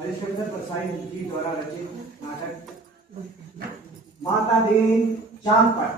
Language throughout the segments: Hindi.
हरिश्चंद्र परसाई जी द्वारा रचित नाटक माता दीन चांद पर।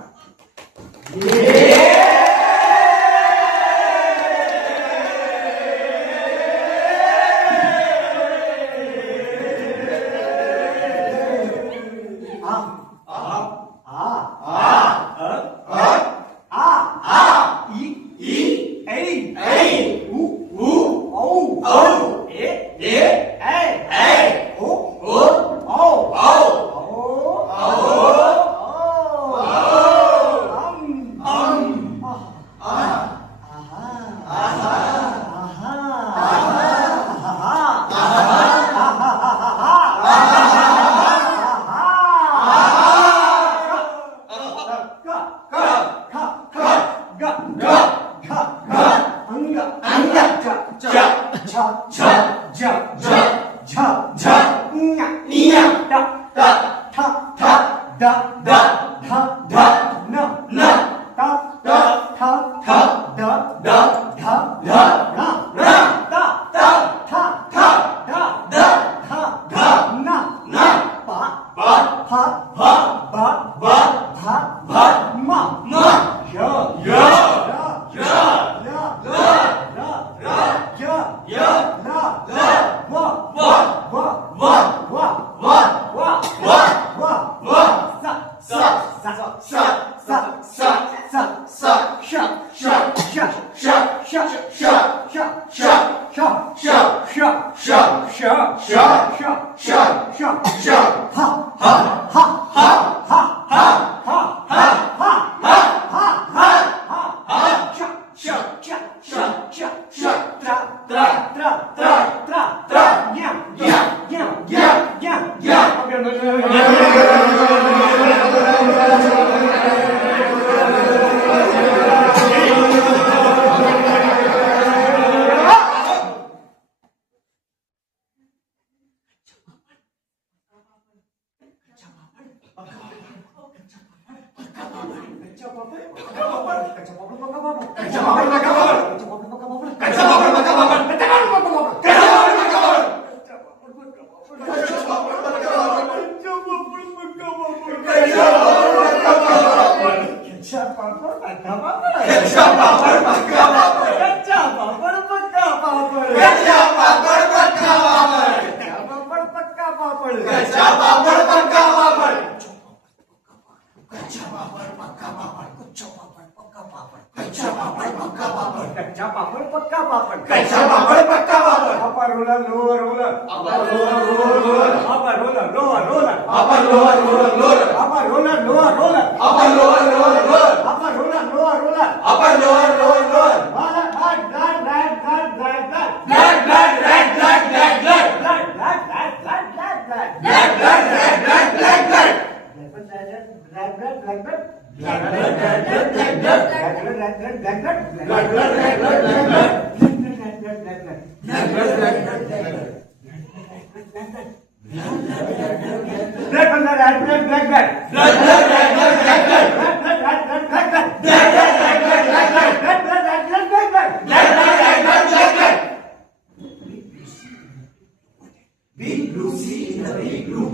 Big blue sea in the big blue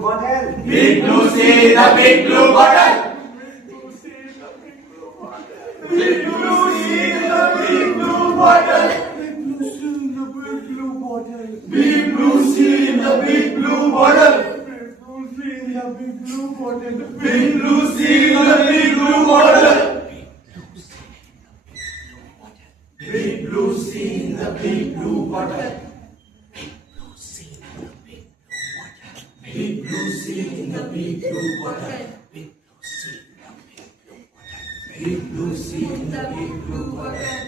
bottle. Big blue sea in the big blue bottle. Big blue sea in the big blue bottle. Big blue sea in the big blue bottle. Big blue sea in the big blue bottle. Big blue sea in the big blue bottle. Big blue sea in the big blue bottle. Big blue sea in the big blue bottle. Big blue sea in the big blue bottle.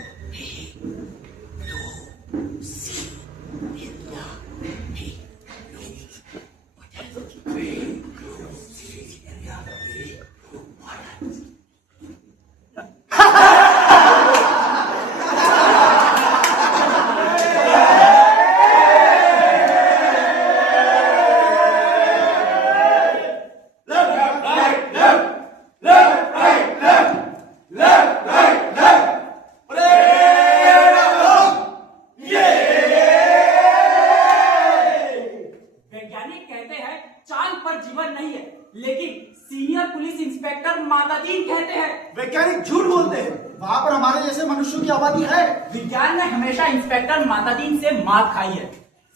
हमारे जैसे मनुष्यों की आबादी है। विज्ञान ने हमेशा इंस्पेक्टर मातादीन से मात खाई है।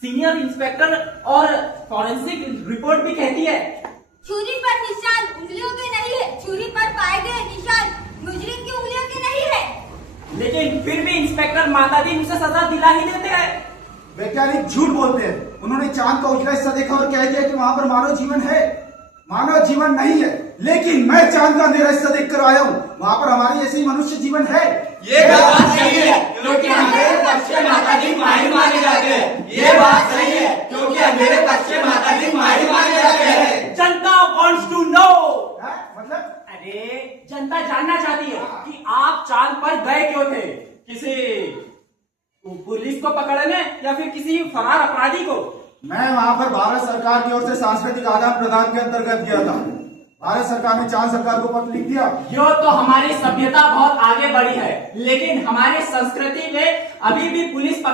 सीनियर इंस्पेक्टर और फॉरेंसिक रिपोर्ट भी कहती है छुरी पर निशान उंगलियों के नहीं है, छुरी पर पाए गए निशान मुजरिम की उंगलियों के नहीं है। लेकिन फिर भी इंस्पेक्टर मातादीन उसे सजा दिला ही देते हैं। वैज्ञानिक झूठ बोलते हैं। उन्होंने चांद का उजला हिस्सा देखा और कह दिया कि वहां पर मानव जीवन है। मानव जीवन नहीं है, लेकिन मैं चांद का अंधेरा हिस्सा देखकर आया हूँ, वहां पर हमारे जैसे ही मनुष्य जीवन है। ये बात सही है, क्योंकि अंधेरे पक्ष के मातादीन माहिर माने जाते हैं। ये बात सही है, क्योंकि अंधेरे पक्ष के मातादीन माहिर माने जाते हैं। जनता wants to know। मतलब अरे जनता जानना चाहती है कि आप चांद पर गए क्यों थे, किसी पुलिस को पकड़ने या फिर किसी फरार अपराधी को। मैं वहां पर भारत सरकार की ओर से सांस्कृतिक आदान प्रदान के अंतर्गत गया था। भारत सरकार ने चांद सरकार को पत्र लिख दिया। यो तो हमारी सभ्यता बहुत आगे बढ़ी है, लेकिन हमारी संस्कृति में अभी भी पुलिस को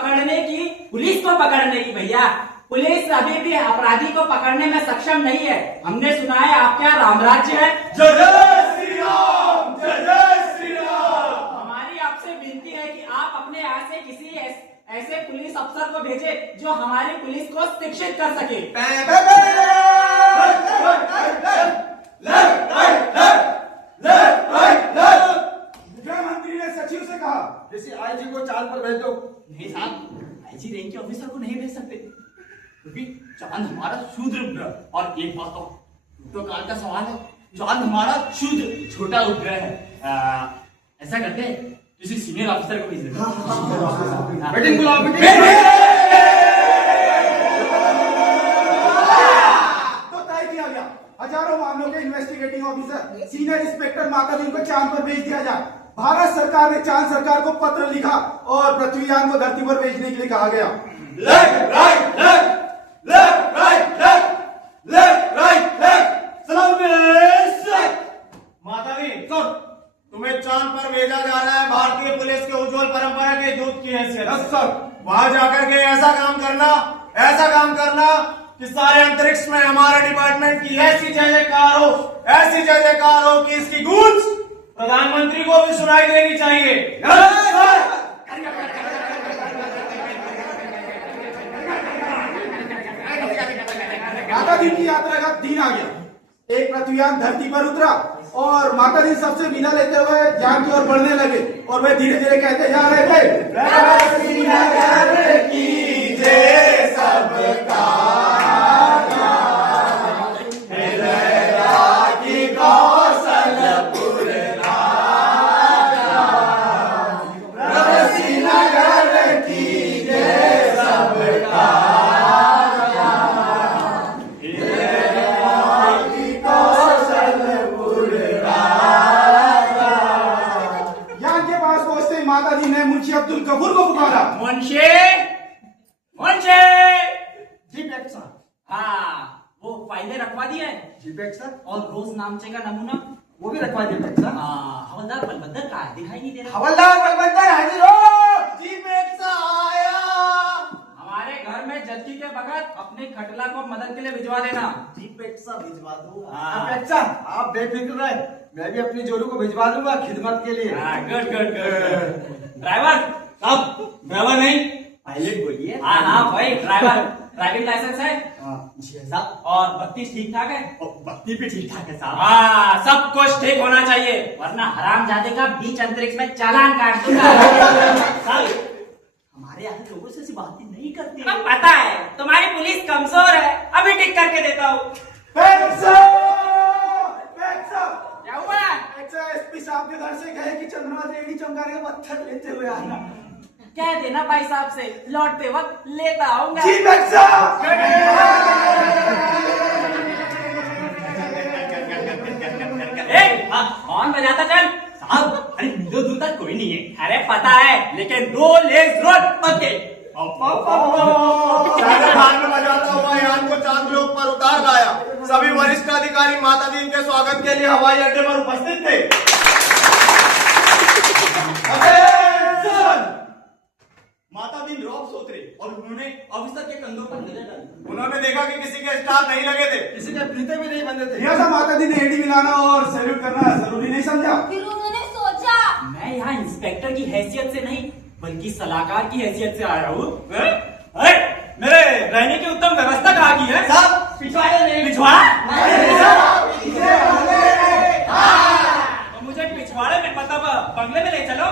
पकड़ने की भैया पुलिस अभी भी अपराधी को पकड़ने में सक्षम नहीं है। हमने सुना है आपके यहाँ रामराज्य है। जय जय श्री राम, जय जय श्री राम। हमारी आपसे विनती है कि आप अपने यहाँ से किसी ऐसे पुलिस अफसर को भेजे जो हमारी पुलिस को शिक्षित कर सके। मुख्यमंत्री ने सचिव से कहा जैसे आईजी को चांद पर भेज दो। नहीं साहब, आईजी रैंक के ऑफिसर को नहीं भेज सकते क्योंकि चांद हमारा शूद्र उपग्रह। और एक बात तो काल का सवाल है, चांद हमारा शूद्र छोटा उपग्रह है। ऐसा करते हैं किसी सीनियर ऑफिसर को भेज देते। मीटिंग बुलाओ, मीटिंग। तो तय किया गया, हजारों मामलों के investigating officer senior inspector Matadin को चांद पर भेज दिया जाए। भारत सरकार ने चांद सरकार को पत्र लिखा और पृथ्वीयान को धरती पर भेजने के लिए कहा गया। Left right left, left right left, left right left. सलाम मातादीन, तुम्हें चांद पर भेजा जा रहा है भारतीय पुलिस के उज्जवल परंपरा के दूत की हैसियत। सर, वहां जाकर के ऐसा काम करना कि सारे अंतरिक्ष में हमारे डिपार्टमेंट की ऐसी जय जयकार हो कि इसकी गूंज प्रधानमंत्री को भी सुनाई देनी चाहिए। मातादीन की यात्रा का दिन आ गया। एक पृथ्वीयान धरती पर उतरा और मातादीन सबसे विदा लेते हुए ज्ञान की ओर बढ़ने लगे और वे धीरे धीरे कहते जा रहे माताजी ने मुंशी अब्दुल गफूर को पुकारा। मुंशी जी पेट सर। हाँ, वो फाइलें रखवा दिया है। जी पेट सर। और रोज नामचे का नमूना वो भी रखवा दिया पेट सर। हाँ, हवलदार बलबंदर का है, दिखाई नहीं दे रहा। हवलदार बलबंदर हाजिर हो। जी पेट सा आया। हमारे घर में जल्दी के बगैर अपने खटला को मदद के लिए भिजवा देना। जी पेट सर भिजवा दो। हाँ। पेट सर आप बेफिक्र रहे, मैं भी अपनी जोरू को भिजवा दूंगा खिदमत के लिए। गुड। ड्राइवर साहब, ड्राइवर नहीं पायलट बोलिए। हाँ भाई ड्राइवर। ड्राइविंग लाइसेंस है? जी साहब। और बत्ती ठीक ठाक है? बत्ती भी ठीक ठाक है साहब। हाँ, सब कुछ ठीक होना चाहिए, वरना हरामजादे का बीच अंतरिक्ष में चालान काट दूंगा। हमारे यहाँ लोगों से ऐसी बातें नहीं करते। अब पता है तुम्हारी पुलिस कमजोर है, अभी ठीक करके देता हूँ। क्या हुआ? एसपी साहब के घर से कहे कि चंद्रमा देवी चमकाने का पत्थर लेते हुए आना। कह देना भाई साहब से लौटते वक्त लेता आऊंगा। जी साहब। कौन बजाता चल साहब, अरे मीलों दूर तक कोई नहीं है। अरे पता है, लेकिन 2 लेग रोड पक्के। भाग में बजाता हुआ यान को चांद के ऊपर उतार लाया। सभी वरिष्ठ अधिकारी मातादीन के स्वागत के लिए हवाई अड्डे पर उपस्थित थे। मातादीन रॉब सोतरे और उन्होंने ऑफिसर के कंधों पर नजर डाली। उन्होंने देखा कि किसी के स्टार नहीं लगे थे, किसी के फीते भी नहीं बंधे थे। माताजी ने एडी मिलाना और सैल्यूट करना जरूरी नहीं समझा। फिर उन्होंने सोचा मैं मैं यहाँ इंस्पेक्टर की हैसियत से नहीं बल्कि सलाहकार की हैसियत से आया हूँ। अरे मेरे रहने की उत्तम व्यवस्था कहाँ की है? साहब पिछवाड़े में। पिछवाड़ा? तो मुझे पिछवाड़े में मतलब बंगले में ले चलो।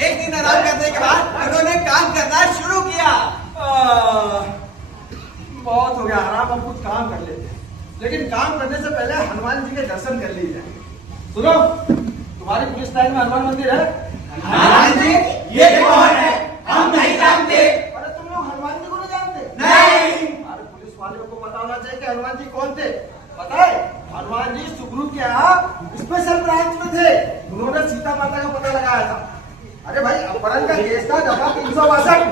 एक दिन आराम करने के बाद उन्होंने काम करना शुरू किया। बहुत हो गया आराम, अब कुछ काम कर लेते हैं। लेकिन काम करने से पहले हनुमान जी के दर्शन कर लीजिए। सुनो, तुम्हारी पुलिस लाइन में हनुमान मंदिर है? हनुमान जी ये कौन है? हम नहीं जानते। अरे तुम लोग हनुमान जी को नहीं जानते? नहीं। अरे पुलिस वालों को पता होना चाहिए कि हनुमान जी कौन थे। पता है, हनुमान जी सुग्रीव के यहाँ स्पेशल ब्रांच में थे। उन्होंने सीता माता का पता लगाया था। अरे भाई, अपहरण का केस था दफा 362।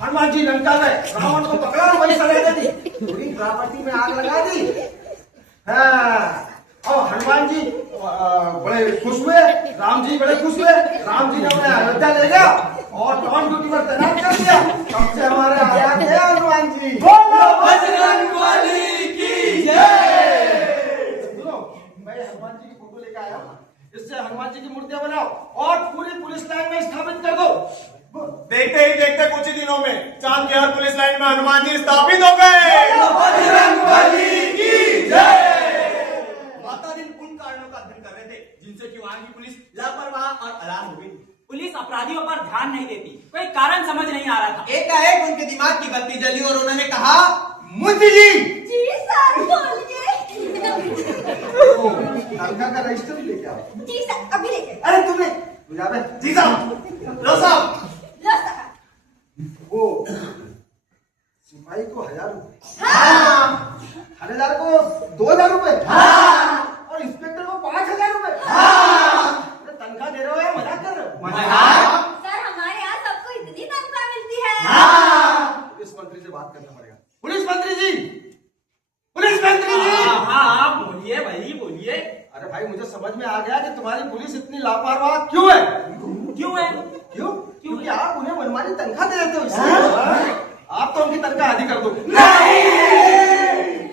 हनुमान जी लंका में रावण को पकड़ा और वही सजा दे दी, पूरी द्रावती में आग लगा दी। हाँ, और हनुमान जी बड़े खुश हुए, राम जी बड़े खुश हुए। राम जी ने उन्हें अयोध्या ले गया और ऑन ड्यूटी पर तैनात कर दिया। तब से हमारे आजाद है हनुमान जी। बजरंगबली की जय। सुनो, मैं हनुमान जी की फोटो लेकर आया हूँ। इससे हनुमान जी की मूर्तियां बनाओ और पूरी पुलिस लाइन में स्थापित कर दो। देखते ही देखते कुछ ही दिनों में चांद के हर पुलिस लाइन में हनुमान जी स्थापित हो गए। बजरंगबली की जय। माता दिन उन कारणों का अध्ययन कर रहे थे जिनसे कि वहां की पुलिस लापरवाह और अलार्म हो गई। पुलिस अपराधियों पर ध्यान नहीं देती, कोई कारण समझ नहीं आ रहा था। एकाएक उनके दिमाग की बत्ती जली और उन्होंने कहा, मुंशी जी। जी सर बोलिए। तनख्वाह का रजिस्टर भी लेके आओ। जी सर अभी लेके। अरे तुमने जी साहब। लो साहब। लो सर। वो सिपाही को 1000 रुपए, हाँ। थानेदार को 2000 रुपए, और इंस्पेक्टर को 5000 रुपए। तनख्वाह दे रहे हो या मजाक कर रहे हो? सर हमारे यहाँ सबको इतनी तनख्वाह मिलती है। पुलिस मंत्री से बात करना पड़ेगा। पुलिस मंत्री जी, पुलिस मंत्री जी। हाँ बोलिए भाई बोलिए। अरे भाई, मुझे समझ में आ गया कि तुम्हारी पुलिस इतनी लापरवाह क्यों है। क्यों है? क्यों? क्योंकि आप उन्हें मनमानी तनख्वाह दे देते हो इसलिए। आप तो उनकी तनख्वाह आधी कर दो।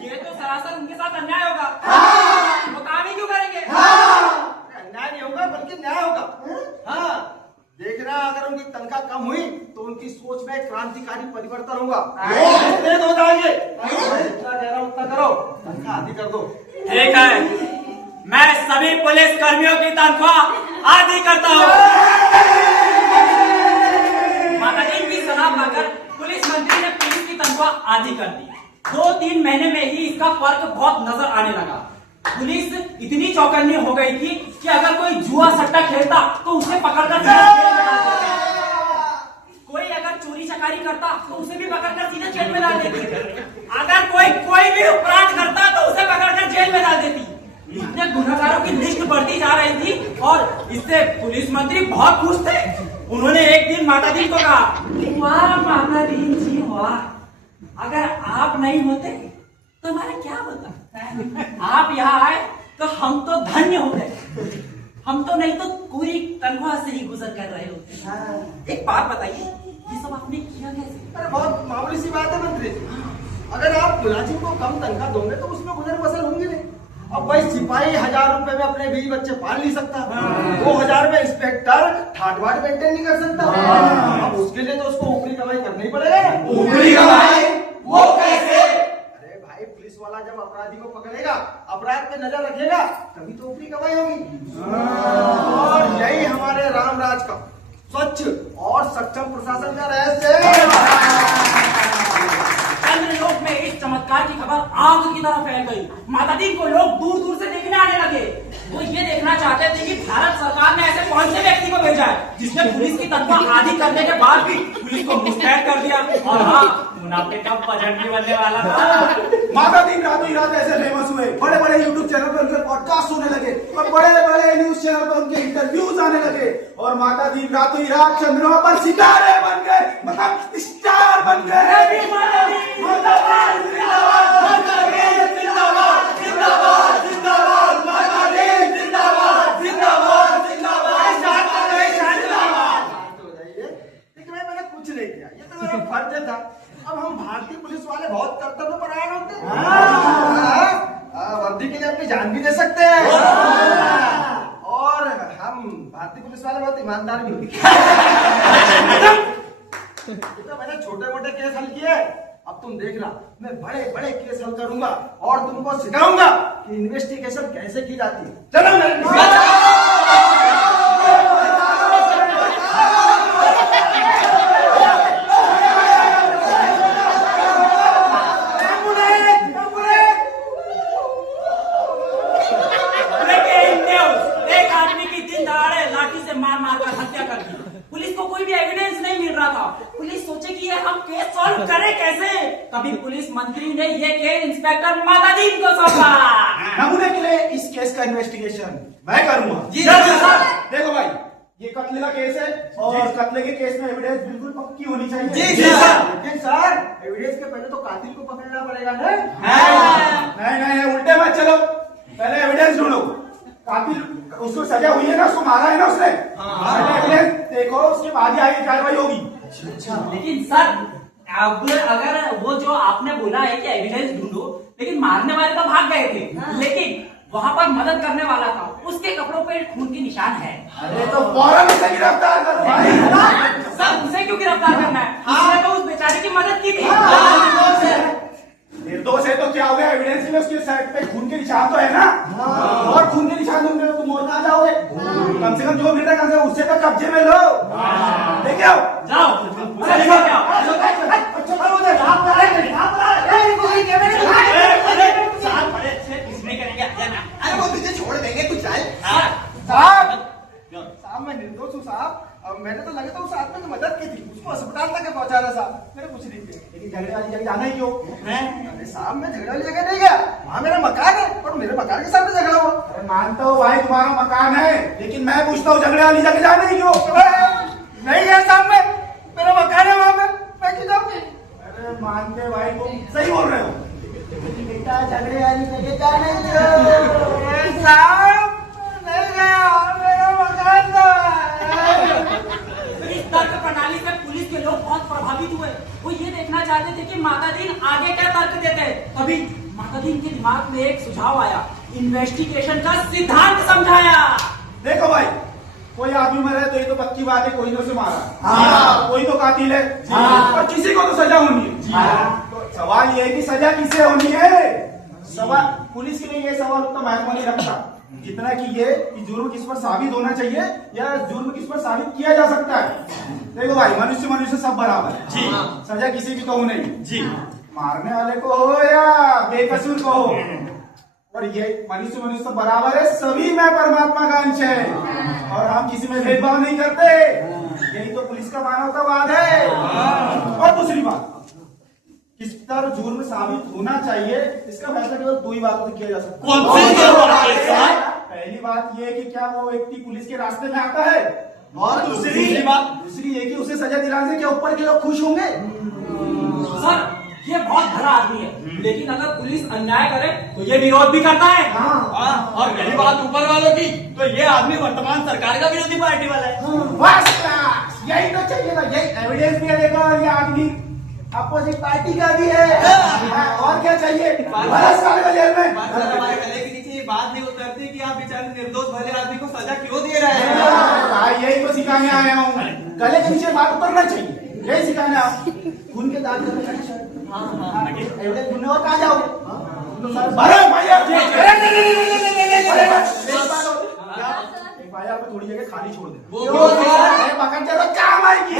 ये तो सरासर उनके साथ अन्याय होगा। वो काम ही क्यों करेंगे? अन्याय नहीं होगा बल्कि न्याय होगा। हाँ, देखना, अगर उनकी तनख्वाह कम हुई तो उनकी सोच में क्रांतिकारी परिवर्तन होगा। तेज हो जाएंगे। जितना कह रहा हूं उतना करो, तनख्वाह आधी कर दो। ठीक है, मैं सभी पुलिस कर्मियों की तनख्वाह आधी करता हूँ। माता जी की सलाह पाकर पुलिस मंत्री ने पुलिस की तनख्वाह आधी कर दी। 2-3 महीने में ही इसका फर्क बहुत नजर आने लगा। पुलिस इतनी चौकन्नी हो गई थी कि अगर कोई जुआ सट्टा खेलता तो उसे पकड़कर जेल में डाल देती। कोई अगर चोरी चकारी करता तो उसे भी पकड़कर सीधे जेल में डाल देती। अगर कोई भी अपराध करता तो उसे पकड़कर जेल में डाल देती। इतने गुनहगारों की लिस्ट बढ़ती जा रही थी और इससे पुलिस मंत्री बहुत खुश थे। उन्होंने एक दिन माता दी को कहा, वाह माता दी जी वाह, अगर आप नहीं होते तो हमारा क्या होता? आप यहाँ आए तो हम तो धन्य होते। हम तो नहीं तो पूरी तनख्वाह से ही गुजर कर रहे होते। एक बात बताइए, ये सब आपने किया कैसे? अरे बहुत मामूली सी बात है मंत्री जी। अगर आप मुलाजिम को कम तनख्वाह दोगे तो उसमें गुजर बसर होंगे नहीं। अब भाई सिपाही 1000 रुपए में अपने बीवी बच्चे पाल नहीं सकता। 2000 में इंस्पेक्टर ठाट बाट मेंटेन नहीं कर सकता। अब उसके लिए तो उसको ऊपरी कमाई करनी पड़ेगा। ऊपरी कमाई वो कैसे? अरे भाई, पुलिस वाला जब अपराधी को पकड़ेगा, अपराध पे नजर रखेगा, तभी तो ऊपरी कमाई होगी। और यही हमारे रामराज का स्वच्छ और सक्षम प्रशासन का रहस्य है। चंद्रलोक में इस चमत्कार की खबर आग की तरह फैल गई। माता दी को लोग दूर दूर से देखने आने लगे। वो ये देखना चाहते थे कि भारत सरकार ने ऐसे कौन से व्यक्ति को भेजा है जिसने पुलिस की तनख्वाह आधी करने के बाद भी पुलिस को मुस्तैद कर दिया। और हाँ, मुनाफे का बजट भी बनने वाला था। माता दिन रातों ही रात ऐसे फेमस हुए, बड़े बड़े यूट्यूब चैनल पर उनके पॉडकास्ट होने लगे और बड़े बड़े न्यूज चैनल पर उनके इंटरव्यूज आने लगे। और माता दिन रातों ही रात चंद्रमा पर सितारे बन गए, मतलब स्टार बन गए। फर्ज था। अब हम भारतीय पुलिस वाले बहुत कर्तव्य परायण होते हैं। वर्दी के लिए अपनी जान भी दे सकते हैं। हम भारतीय पुलिस वाले बहुत ईमानदार भी होते तो मैंने छोटे मोटे केस हल किए, अब तुम देखना मैं बड़े बड़े केस हल करूंगा और तुमको सिखाऊंगा कि इन्वेस्टिगेशन कैसे की जाती है। चलो एक आदमी की दिन दहाड़े लाठी से मार मार कर हत्या कर दी। पुलिस को कोई भी एविडेंस नहीं मिल रहा था। पुलिस सोचे कि ये हम केस सॉल्व करें कैसे। तभी पुलिस मंत्री ने ये केस इंस्पेक्टर मातादीन को सौंपा। नमूने के लिए इस केस का इन्वेस्टिगेशन मैं करूंगा। जी सर। देखो भाई, ये कत्ले का केस है और कत्ले के केस में एविडेंस बिल्कुल पक्की होनी चाहिए। जी सर। लेकिन सर, एविडेंस के पहले तो कातिल को पकड़ना पड़ेगा ना? नहीं, उल्टे मत चलो, पहले एविडेंस ढूंढो। कातिल उसको सजा हुई है ना, उसको मारा है ना उसने, एविडेंस देखो, उसके बाद ही आगे कार्रवाई होगी। लेकिन सर, अब अगर वो जो आपने बोला है कि एविडेंस ढूंढो, लेकिन मारने वाले तो भाग गए थे, लेकिन वहाँ पर मदद करने वाला था, उसके कपड़ों पे खून की निशान है। अरे तो फौरन उसे गिरफ्तार करो भाई। सर, उसे क्यों गिरफ्तार करना है? उसने तो उस बेचारे की मदद की थी। निर्दोष है तो क्या हो गया, एविडेंस में उसके साइड पे खून के निशान तो है ना, और खून के निशान होंगे तो तुम और कहाँ जाओगे? कम से कम जो मिलता है उससे तो कब्जे में लो। देखिए जाओ, उसे लेकर जाओ। साहब बड़े अच्छे इसमें करेंगे, आजा ना। अरे वो तुझे छोड़ देंगे, तू चल। साहब मैं निर्दोष हूँ साहब, अब मैंने तो लगा था उस आदमी की मदद की थी, उसको अस्पताल तक पहुंचाना साहब, मैंने कुछ नहीं किया। लेकिन झगड़े वाली जगह जाना ही क्यों? अरे साहब मैं झगड़े वाली जगह नहीं गया, वहाँ मेरा मकान है और मेरे मकान के सामने झगड़ा हुआ। अरे मानता हूँ भाई तुम्हारा मकान है, लेकिन मैं पूछता हूँ झगड़े वाली जगह जाना ही क्यों? नहीं गया साहब, मैं मेरा मकान है वहाँ पे, मैं क्यों जाऊँ? अरे मानते भाई तुम सही बोल रहे हो, बेटा झगड़े वाली जगह जाना ही क्यों? साहब नहीं गया, मेरा मकान था। इस तर्क प्रणाली से पुलिस के लोग बहुत प्रभावित हुए। वो ये देखना चाहते थे कि मातादीन आगे क्या तर्क देते हैं। तभी मातादीन के दिमाग में एक सुझाव आया, इन्वेस्टिगेशन का सिद्धांत समझाया। देखो भाई, कोई आदमी मरा है तो ये तो पक्की बात है, कोई ने उसे मारा, कोई तो कातिल है, और किसी को तो सजा होनी है। तो सवाल ये है कि सजा किसे होनी है? सवाल पुलिस के लिए ये सवाल उतना महत्व नहीं रखता जितना कि ये कि जुर्म किस पर साबित होना चाहिए या जुर्म किस पर साबित किया जा सकता है। देखो भाई, मनुष्य सब बराबर है जी, सजा किसी की तो हो नहीं जी, मारने वाले को हो या बेकसूर को हो, और ये मनुष्य सब बराबर है, सभी में परमात्मा का अंश है और हम किसी में भेदभाव नहीं करते। यही तो पुलिस का मानवतावाद है। और दूसरी बात, किस पर जुर्म साबित होना चाहिए इसका फैसला केवल दो ही बातों से किया जा सकता है। कौन सी दो बातें? पहली बात ये कि क्या वो व्यक्ति पुलिस के रास्ते में आता है, और दूसरी ये कि उसे सजा दिलाने से क्या ऊपर के लोग खुश होंगे? सर, ये बहुत भला आदमी है, लेकिन अगर पुलिस अन्याय करे तो ये विरोध भी करता है। और रही बात ऊपर वालों की, तो ये आदमी वर्तमान सरकार का विरोधी पार्टी वाला है। बस यही तो चाहिए था, यही एविडेंस भी है। देखो, ये आदमी अपोजिट पार्टी का भी है, और क्या चाहिए? 12 साल का जेल में। हमारे गले के नीचे ये बात नहीं उतरती कि आप बेचारे निर्दोष भले आदमी को सजा क्यों दे रहे हैं। यही तो सिखाने आया हूँ, गले के नीचे बात उतरना चाहिए, यही सिखाने आप खून के दाग एविडेंस ढूंढने और कहाँ जाओगे? एफआईआर पे थोड़ी जगह खाली छोड़ दे, पकड़ चलो काम आएगी।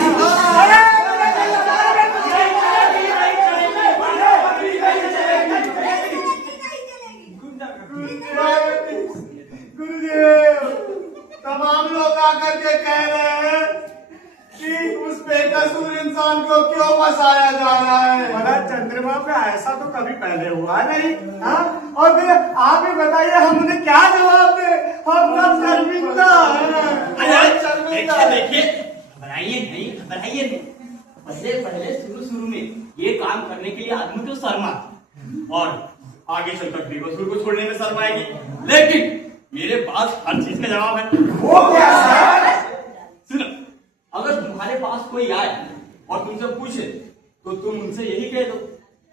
तमाम लोग आकर के कह रहे हैं कि उस बेकसूर इंसान को क्यों फंसाया जा रहा है। मगर चंद्रमा पे ऐसा तो कभी पहले हुआ नहीं। हाँ, और फिर आप ही बताइए हम उन्हें क्या जवाब दे? हम सब शर्मिंदा हैं। देखिए, घबराइए नहीं। पहले शुरू में ये काम करने के लिए आदमी को शर्म आती और आगे चलकर बेकसूर को छोड़ने में शर्म आएगी, लेकिन मेरे पास हर चीज का जवाब है। वो क्या सर? सुनो, अगर तुम्हारे पास कोई आए और तुमसे पूछे तो तुम उनसे यही कह दो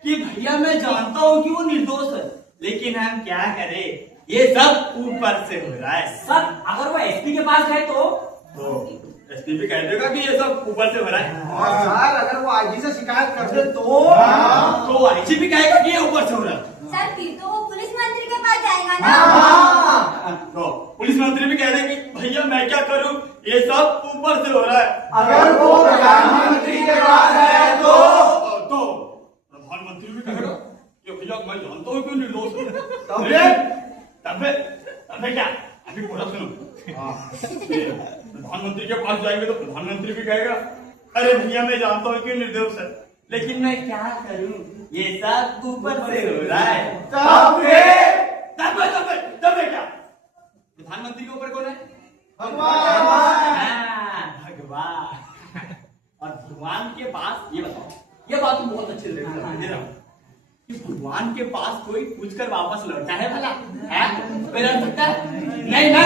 कि भैया मैं जानता हूँ कि वो निर्दोष है, लेकिन हम क्या करें, ये सब ऊपर से हो रहा है। सर अगर वो एसपी के पास गए तो एसपी भी कह देगा कि ये सब ऊपर से हो रहा है। और सर अगर वो आईजी से शिकायत कर दे तो तो आईजी भी कहेगा कि ये ऊपर से हो रहा है। सर फिर तो वो पुलिस मंत्री के पास जाएगा ना। तो पुलिस मंत्री भी कह रहे कि भैया मैं क्या करूं, ये सब ऊपर से हो रहा है। अगर वो प्रधानमंत्री के पास है तो प्रधानमंत्री भी कहेगा कि भैया मैं जानता हूँ क्यों निर्दोष हूँ। तब क्या अभी पूरा सुनो। प्रधानमंत्री के पास जाएंगे तो प्रधानमंत्री भी कहेगा अरे भैया मैं जानता हूँ क्यों निर्दोष है, लेकिन मैं क्या करूं, ये सब ऊपर से हो रहा है। तब क्या प्रधानमंत्री के ऊपर कौन है? भगवान। और भगवान के पास ये बताओ, ये बात तुम बहुत अच्छे से समझ रहा हूँ कि भगवान के पास कोई पूछकर वापस लौटा है भला है? कोई लौट सकता है? नहीं ना।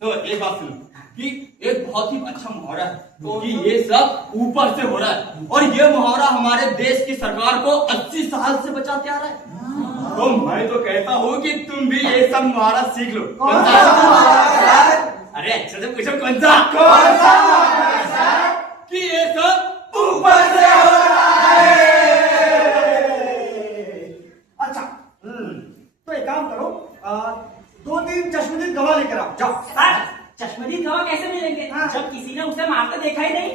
तो एक बात सुनो कि एक बहुत ही अच्छा मुहावरा है कि ये सब ऊपर से हो रहा है, और ये मुहावरा हमारे देश की सरकार को 80 साल से बचाते आ रहा है। तो मैं तो कहता हूँ कि तुम भी ये सब मुहावरा सीख लो। अरे अच्छे से पूछो कौन सा कि ये सब ऊपर से हो रहा है। अच्छा तो एक काम करो 2-3 चश्मदीद गवाह लेकर आओ जाओ। सर चश्मदीद गवाह कैसे मिलेंगे जब किसी ने उसे मारते देखा ही नहीं।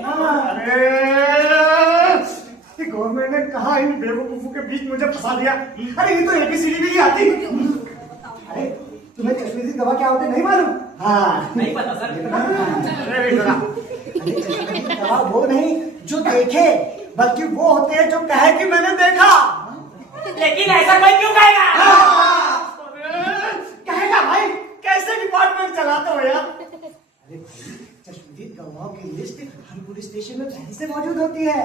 अरे गवर्नमेंट ने कहा इन बेवकूफों के बीच मुझे फंसा दिया। अरे ये तो एबीसीडी भी नहीं आती। अरे तुम्हें चश्मदीद गवाह क्या होते नहीं मालूम? हाँ नहीं पता सर। अरे गवाह वो नहीं जो देखे, बल्कि वो होते हैं जो कहे कि मैंने देखा। लेकिन ऐसा कोई क्यों कहेगा? कहेगा भाई, कैसे डिपार्टमेंट चलाते हो यार? अरे भाई चश्मदीद गवाहों की लिस्ट हर पुलिस स्टेशन में पहले से मौजूद होती है।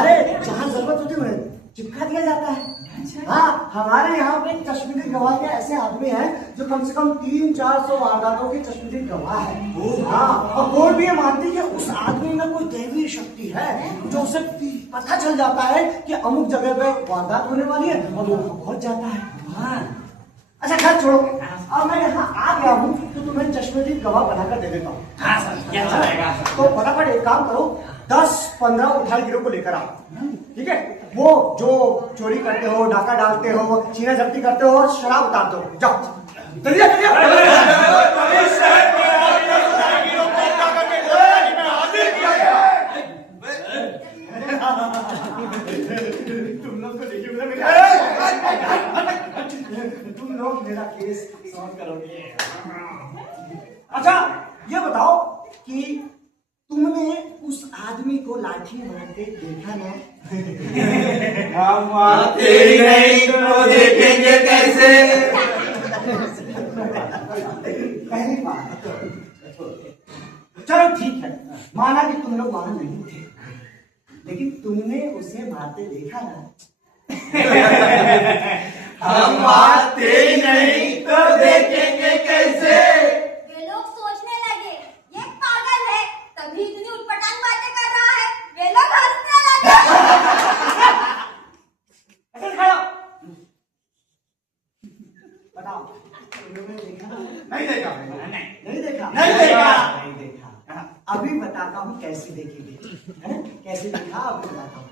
अरे जहाँ जरूरत होती है चिपका दिया जाता है। हाँ हमारे यहाँ पे चश्मदीद गवाह के ऐसे आदमी हैं जो कम से कम 300-400 वारदातों के चश्मदीद गवाह है। हाँ और कोर्ट भी ये मानती है कि उस आदमी में कोई दैवीय शक्ति है जो उसे पता चल जाता है कि अमुक जगह पे वारदात होने वाली है और वो पहुंच जाता है। हाँ अच्छा खैर छोड़ो, अब मैं यहाँ आ गया हूँ तो तुम्हें चश्मदीद गवाह बनाकर दे देता हूँ। हाँ सर क्या चलेगा। तो फटाफट एक काम करो 10-15 उठाल गिरोह को लेकर आओ, ठीक है? वो जो चोरी करते हो, डाका डालते हो, चीना जब्ती करते हो, शराब उतारते हो, जाओ चलिए तुम लोग मेरा केस सॉल्व करोगे। अच्छा ये बताओ कि तुमने उस आदमी को लाठी मारते देखा ना? हम आते नहीं तो देखेंगे कैसे? पहली बात चलो ठीक है, माना कि तुम लोग वहां नहीं थे, लेकिन तुमने उसे मारते देखा ना? हम आते नहीं तो देखेंगे कैसे? वे लोग सोचने लगे ये पागल है तभी इतनी उटपटांग बातें कर रहा है। वे लोग हंसने लगे। बताओ तुम लोगों ने देखा? नहीं देखा। नहीं देखा? नहीं देखा। नहीं देखा। अभी बताता हूँ कैसे देखेंगे, है? कैसे देखा अभी बताता हूँ।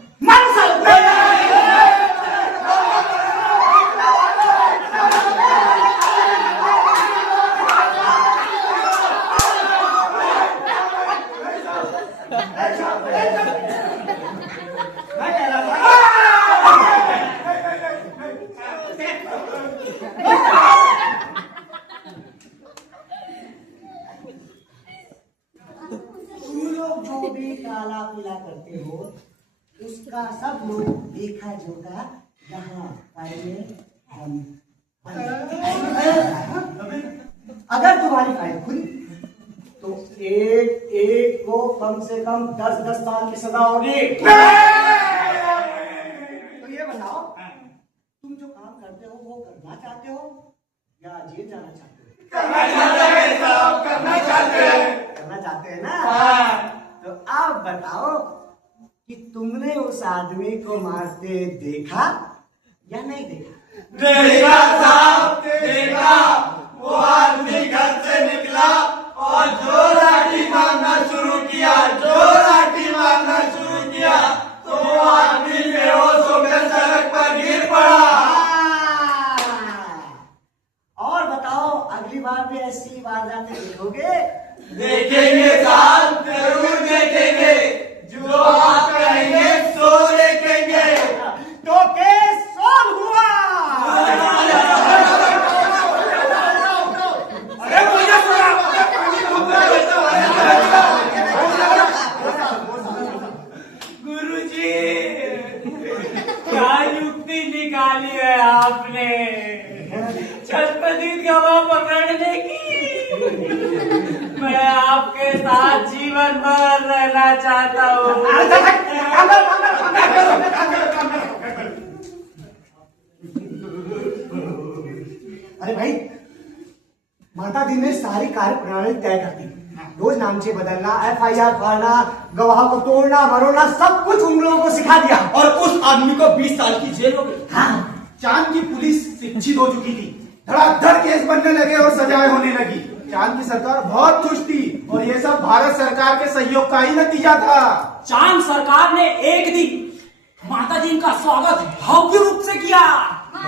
जो भी काला पीला करते हो उसका सब लोग देखा जोगा यहाँ हम। अगर तुम्हारी फाइल खुली तो एक एक को कम से कम 10-10 साल की सजा होगी। तो ये बताओ तुम जो काम करते हो वो करना चाहते हो या जेल जाना चाहते हो? करना चाहते हैं ना? तो अब बताओ कि तुमने उस आदमी को मारते देखा या नहीं देखा? देखा साहब देखा, वो आदमी घर से निकला और जो लाठी मारना शुरू किया, तो वो आदमी बेहोश होकर सड़क पर गिर पड़ा। और बताओ, अगली बार भी ऐसी वारदातें देखोगे? देखेंगे साहब, जरूर देखेंगे, जो आप कहेंगे सो देखेंगे। तो केस सॉल्व हुआ। गुरुजी, क्या युक्ति निकाली है आपने छत्रपति गवाह पकड़ने की। मैं आपके साथ जीवन भर रहना चाहता हूँ। अरे भाई, माता दी ने सारी कार्य प्रणाली तय कर दी। रोज नामचे बदलना, FIR फाड़ना, गवाह को तोड़ना मरोड़ना, सब कुछ उन लोगों को सिखा दिया। और उस आदमी को 20 साल की जेल हो गई। हाँ, चांद की पुलिस शिक्षित हो चुकी थी, धड़ाधड़ केस बनने लगे और सजाएं होने लगी। चांद की सरकार बहुत खुश थी और ये सब भारत सरकार के सहयोग का ही नतीजा था। चांद सरकार ने एक दिन माता जी का स्वागत भव्य रूप से किया।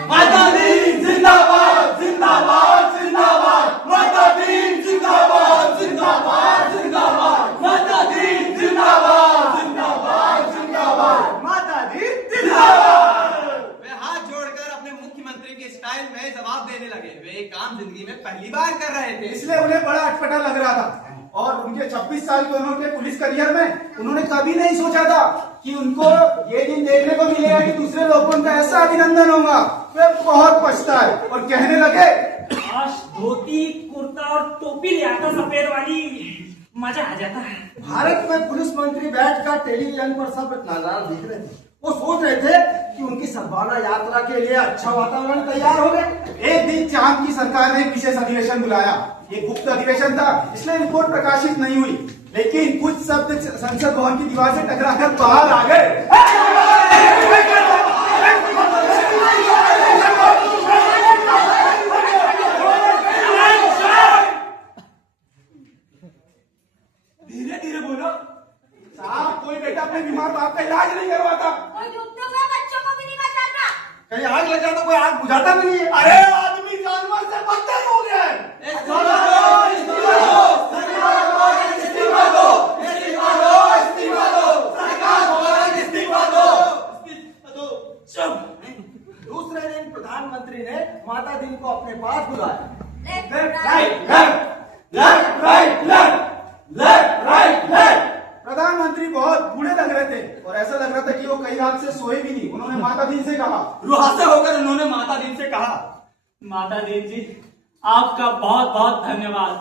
माता दी जिंदाबाद, जिंदाबाद, जिंदाबाद। माता दी जिंदाबाद, जिंदाबाद, जिंदाबाद। माता दी जिंदाबाद, जिंदाबाद, जिंदाबाद। माता दी जिंदाबाद। वे हाथ जोड़कर अपने मुख्यमंत्री के स्टाइल में जवाब देने लगे। वे ये काम जिंदगी में पहली बार कर रहे थे, इसलिए उन्हें बड़ा अटपटा लग रहा था। और उनके 26 साल के उन्होंने पुलिस करियर में उन्होंने कभी नहीं सोचा था कि उनको ये दिन देखने को मिलेगा कि दूसरे लोगों का ऐसा अभिनंदन होगा। वे बहुत पछताए और कहने लगे, काश धोती कुर्ता और टोपी ले आता सफेद वाली, मजा आ जाता है। भारत में पुलिस मंत्री बैठकर टेलीविजन पर सब नजारा देख रहे थे। वो सोच रहे थे कि उनकी सद्भावना यात्रा के लिए अच्छा वातावरण तैयार हो गए। एक दिन चांद की सरकार ने एक विशेष अधिवेशन बुलाया। ये गुप्त अधिवेशन था, इसलिए रिपोर्ट प्रकाशित नहीं हुई, लेकिन कुछ शब्द संसद भवन की दीवार से टकराकर बाहर आ गए। धीरे धीरे बोलो। साहब, कोई बेटा अपने बीमार बाप का इलाज नहीं करवाता, कोई डूबते हुए बच्चों को भी नहीं बचाता। कहीं आग लग जाए तो कोई आग बुझाता भी नहीं है। अरे आदमी जानवर से बदतर हो गया है। इस्तीफा दो, इस्तीफा दो, सरकार भवन इस्तीफा दो, इस्तीफा दो, इस्तीफा दो, सरकार भवन इस्तीफा दो, इस्तीफा दो। चुप। दूसरे दिन प्रधानमंत्री ने माता दी को अपने पास बुलाया। Left left right right left right left, left right left. प्रधानमंत्री बहुत बूढ़े लग रहे थे और ऐसा लग रहा था कि वो कई रात से सोए भी नहीं। उन्होंने माता दी से कहा, रुहासे होकर उन्होंने माता दी से कहा, माता दी जी, आपका बहुत बहुत धन्यवाद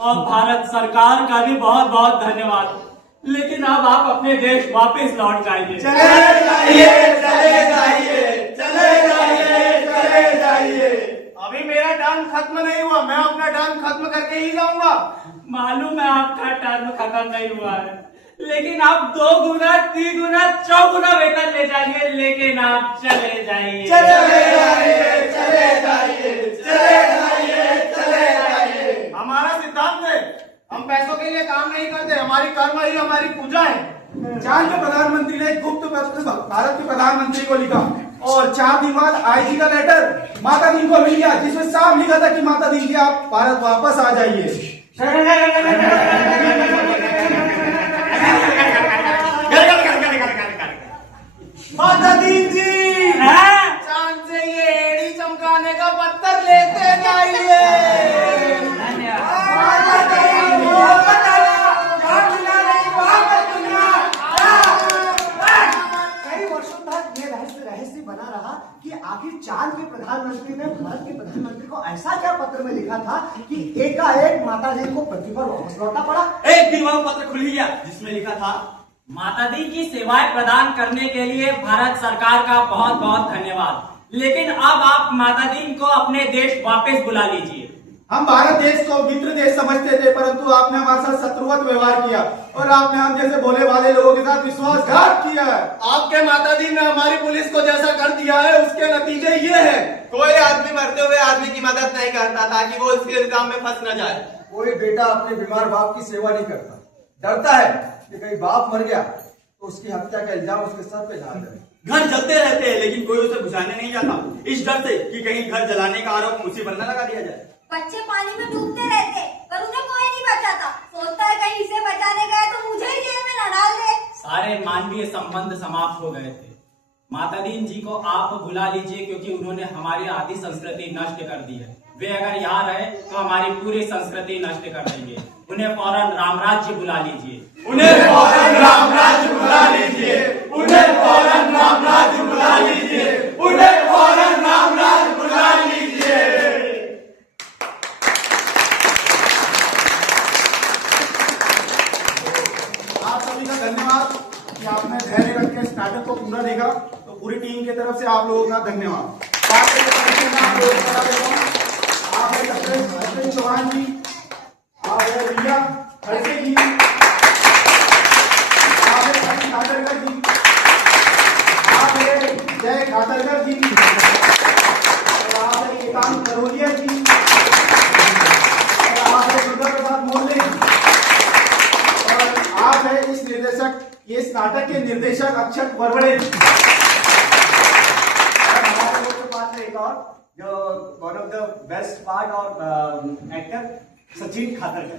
और भारत सरकार का भी बहुत बहुत धन्यवाद। लेकिन अब आप अपने देश वापस लौट जाइए। चले जाइए, चले जाइए, चले जाइए, चले जाइए। अभी मेरा टर्म खत्म नहीं हुआ, मैं अपना टर्म खत्म करके ही जाऊंगा। मालूम है आपका टर्म खत्म नहीं हुआ है, लेकिन आप 2 गुना 3 गुना 4 गुना वेतन ले जाइए, लेकिन आप चले जाइए। चले जाइए, चले जाइए, चले जाइए, चले जाइए। हमारा सिद्धांत है, हम पैसों के लिए काम नहीं करते, हमारी कर्म ही हमारी पूजा है। चांद के प्रधानमंत्री ने एक गुप्त पत्र भारत के प्रधानमंत्री को लिखा और 4 दिन बाद IG का लेटर माता दी को मिल गया, जिसमें साफ लिखा था कि माता दी जी आप भारत वापस आ जाइए। माता दी जी, चांद से ये एड़ी चमकाने का पत्थर लेते जाइए। कई वर्षों तक ये रहस्य बना रहा कि आखिर चांद के प्रधानमंत्री ने भारत के प्रधानमंत्री को ऐसा क्या पत्र में लिखा था कि एकाएक माता जी को पृथ्वी पर वापस लौटना पड़ा। एक दिन वह पत्र खुल गया जिसमें लिखा था, माता दी की सेवाएं प्रदान करने के लिए भारत सरकार का बहुत बहुत धन्यवाद, लेकिन अब आप माता दी को अपने देश वापस बुला लीजिए। हम भारत देश को मित्र देश समझते थे, परंतु आपने हमारे साथ शत्रुवत व्यवहार किया और आपने हम जैसे भोले भाले लोगों के साथ विश्वासघात किया है। आपके माताजी ने हमारी पुलिस को जैसा कर दिया है उसके नतीजे ये है। कोई आदमी मरते हुए आदमी की मदद नहीं करता ताकि वो इसके इल्जाम में फंस न जाए। कोई बेटा अपने बीमार बाप की सेवा नहीं करता, डरता है कि कहीं बाप मर गया तो उसकी हत्या का इल्जाम उसके सर पे ना जाए। घर जलते रहते हैं लेकिन कोई उसे बुझाने नहीं जाता, इस डर से कि कहीं घर जलाने का आरोप मुझे पर न लगा दिया जाए। बच्चे पानी में डूबते रहते पर उन्हें कोई नहीं बचाता, सोचता है कहीं इसे बचाने गए तो मुझे ही जेल में न डाल दे। सारे मानवीय संबंध समाप्त हो गए थे। माता दीन जी को आप बुला लीजिए क्योंकि उन्होंने हमारी आदि संस्कृति नष्ट कर दी है। वे अगर यहाँ रहे तो हमारी पूरी संस्कृति नष्ट कर देंगे। उन्हें फौरन रामराज्य बुला लीजिए। उन्हें फौरन रामराज्य बुला लीजिए। उन्हें फौरन रामराज्य बुला लीजिए। उन्हें फौरन रामराज्य बुला लीजिए। आप सभी का धन्यवाद कि आपने धैर्य रख के इस नाटक को पूरा देखा। तो पूरी टीम की तरफ से आप लोगों का धन्यवाद। बात करते हैं, आप लोगों को बता देता हूं, आप है सत्येंद्र चौहान जी, आप है रिया खड़से जी, आप है सचिन खातरकर जी, आप है जय खातरकर जी, और आप है एकांत करोलिया जी, और आप है दुर्गा प्रसाद मोहल्ले जी, और आप है इस नाटक के निर्देशक अक्षत वरवड़े जी। हमारे लोग के पास में एक और जो one of the best part और एक्टर सचिन खातरकर।